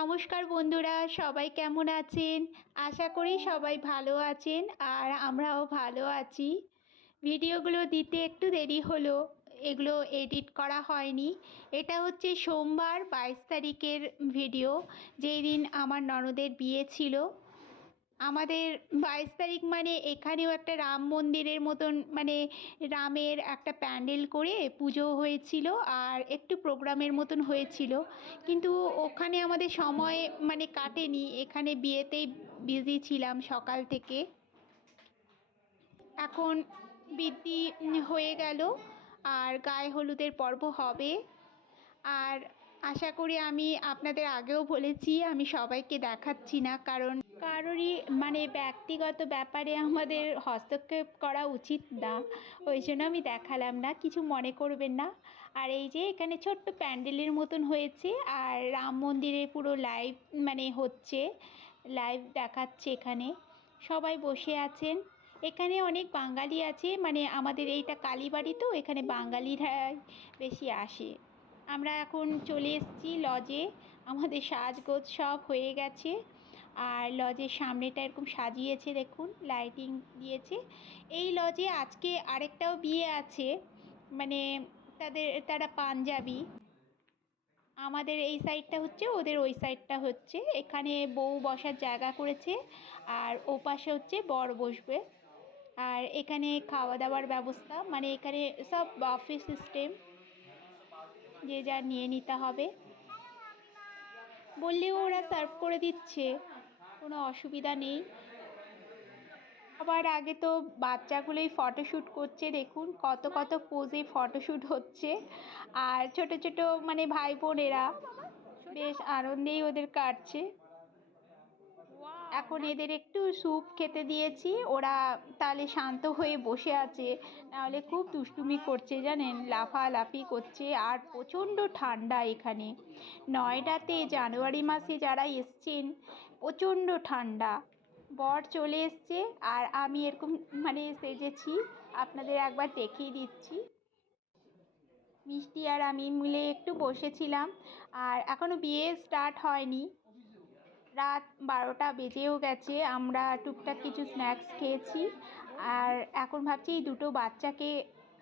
নমস্কার বন্ধুরা, সবাই কেমন আছেন? আশা করি সবাই ভালো আছেন আর আমরাও ভালো আছি। ভিডিওগুলো দিতে একটু দেরি হলো, এগুলো এডিট করা হয়নি। এটা হচ্ছে সোমবার বাইশ তারিখের ভিডিও, যেই দিন আমার ননদের বিয়ে ছিল। আমাদের বাইশ তারিখ মানে এখানেও একটা রাম মন্দিরের মতন মানে রামের একটা প্যান্ডেল করে পুজো হয়েছিল আর একটু প্রোগ্রামের মতন হয়েছিল। কিন্তু ওখানে আমাদের সময় মানে কাটেনি। এখানে বিয়েতেই বিজি ছিলাম সকাল থেকে। এখন বৃদ্ধি হয়ে গেল আর গায়ে হলুদের পর্ব হবে। আর আশা করি আমি আপনাদের আগেও বলেছি, আমি সবাইকে দেখাচ্ছি না, কারণ কারোরই মানে ব্যক্তিগত ব্যাপারে আমাদের হস্তক্ষেপ করা উচিত না। ওই জন্য আমি দেখালাম না, কিছু মনে করবেন না। আর এই যে এখানে ছোট্ট প্যান্ডেলের মতন হয়েছে, আর রাম মন্দিরে পুরো লাইভ মানে হচ্ছে, লাইভ দেখাচ্ছে এখানে। সবাই বসে আছেন। এখানে অনেক বাঙালি আছে মানে আমাদের এইটা কালীবাড়ি তো, এখানে বাঙালিরাই বেশি আসে। আমরা এখন চলে এসেছি লজে আমাদের সাজগোজ সব হয়ে গেছে। আর লজের সামনেটা এরকম সাজিয়েছে দেখুন লাইটিং দিয়েছে। এই লজে আজকে আরেকটাও বিয়ে আছে। মানে তাদের, তারা পাঞ্জাবি। আমাদের এই সাইডটা হচ্ছে, ওদের ওই সাইডটা হচ্ছে। এখানে বউ বসার জায়গা করেছে। আর ও পাশে হচ্ছে বর বসবে। আর এখানে খাওয়া দাওয়ার ব্যবস্থা। মানে এখানে সব বাফে সিস্টেম যে যা নিয়ে নিতে হবে। বললেও ওরা সার্ভ করে দিচ্ছে, কোনো অসুবিধা নেই। আবার আগে তো বাচ্চাগুলোই ফটোশ্যুট করছে, দেখুন কত কত পোজে ফটোশ্যুট হচ্ছে। আর ছোট ছোট মানে ভাই বোনেরা বেশ আনন্দেই ওদের কাটছে। এখন এদের একটু স্যুপ খেতে দিয়েছি। ওরা তাহলে শান্ত হয়ে বসে আছে। নাহলে খুব দুষ্টুমি করছে জানেন, লাফালাফি করছে আর প্রচণ্ড ঠান্ডা এখানে। নয়ডাতে জানুয়ারি মাসে যারা এসছেন, প্রচণ্ড ঠান্ডা। বর চলে এসছে আর আমি এরকম মানে সেজেছি। আপনাদের একবার দেখিয়ে দিচ্ছি। মিষ্টি আর আমি মিলে একটু বসেছিলাম আর এখনও বিয়ে স্টার্ট হয়নি। রাত বারোটা বেজেও গেছে, আমরা টুকটাক কিছু স্ন্যাক্স খেয়েছি আর এখন ভাবছি দুটো বাচ্চাকে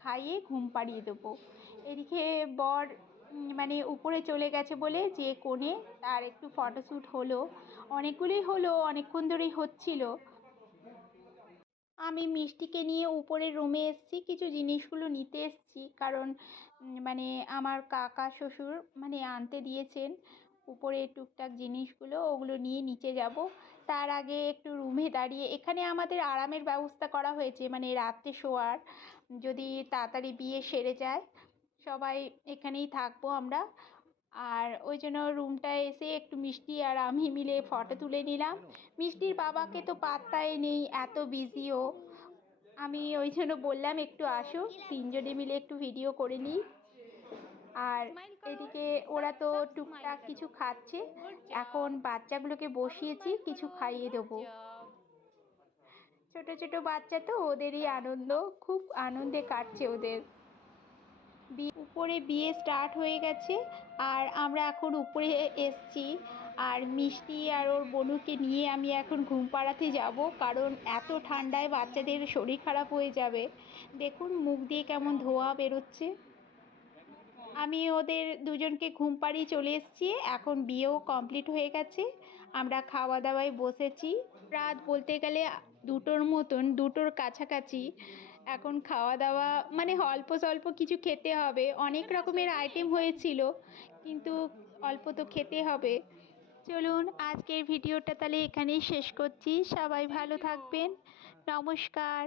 খাইয়ে ঘুম পাড়িয়ে দেবো। এদিকে বর মানে উপরে চলে গেছে বলে যে কোণে তার একটু ফটোশ্যুট হলো। অনেকগুলোই হলো, অনেকক্ষণ ধরেই হচ্ছিল। আমি মিষ্টিকে নিয়ে উপরের রুমে এসেছি, কিছু জিনিসগুলো নিতে এসেছি, কারণ মানে আমার কাকা, শ্বশুর মানে আনতে দিয়েছেন। উপরে টুকটাক জিনিসগুলো ওগুলো নিয়ে নিচে যাব। তার আগে একটু রুমে দাঁড়িয়ে, এখানে আমাদের আরামের ব্যবস্থা করা হয়েছে মানে রাত্রে শোয়ার, যদি তাড়াতাড়ি বিয়ে সেরে যায়, সবাই এখানেই থাকব আমরা। আর ওই জন্য রুমটায় এসে একটু মিষ্টি আর আমি মিলে ফটো তুলে নিলাম। মিষ্টির বাবাকে তো পাত্তাই নেই, এত বিজিও আমি ওই জন্য বললাম, একটু আসো তিনজনে মিলে একটু ভিডিও করে নিই। আর এদিকে ওরা তো টুকটাক কিছু খাচ্ছে। এখন বাচ্চাগুলোকে বসিয়েছি কিছু খাইয়ে দেবো। ছোট ছোট বাচ্চা তো ওদেরই আনন্দ খুব আনন্দে কাটছে ওদের। উপরে বিয়ে স্টার্ট হয়ে গেছে আর আমরা এখন উপরে এসছি। আর মিষ্টি আর ওর বনুকে নিয়ে আমি এখন ঘুম পাড়াতে যাব কারণ এত ঠান্ডায় বাচ্চাদের শরীর খারাপ হয়ে যাবে। দেখুন মুখ দিয়ে কেমন ধোয়া বেরোচ্ছে। আমি ওদের দুজনকে ঘুম পাড়িয়ে চলে এসেছি। এখন বিয়েও কমপ্লিট হয়ে গেছে। আমরা খাওয়া দাওয়ায় বসেছি। রাত বলতে গেলে দুটোর মতন, দুটোর কাছাকাছি। এখন খাওয়া দাওয়া মানে অল্প স্বল্প কিছু খেতে হবে। অনেক রকমের আইটেম হয়েছিল, কিন্তু অল্প তো খেতে হবে। চলুন, আজকের ভিডিওটা তাহলে এখানেই শেষ করছি। সবাই ভালো থাকবেন। নমস্কার।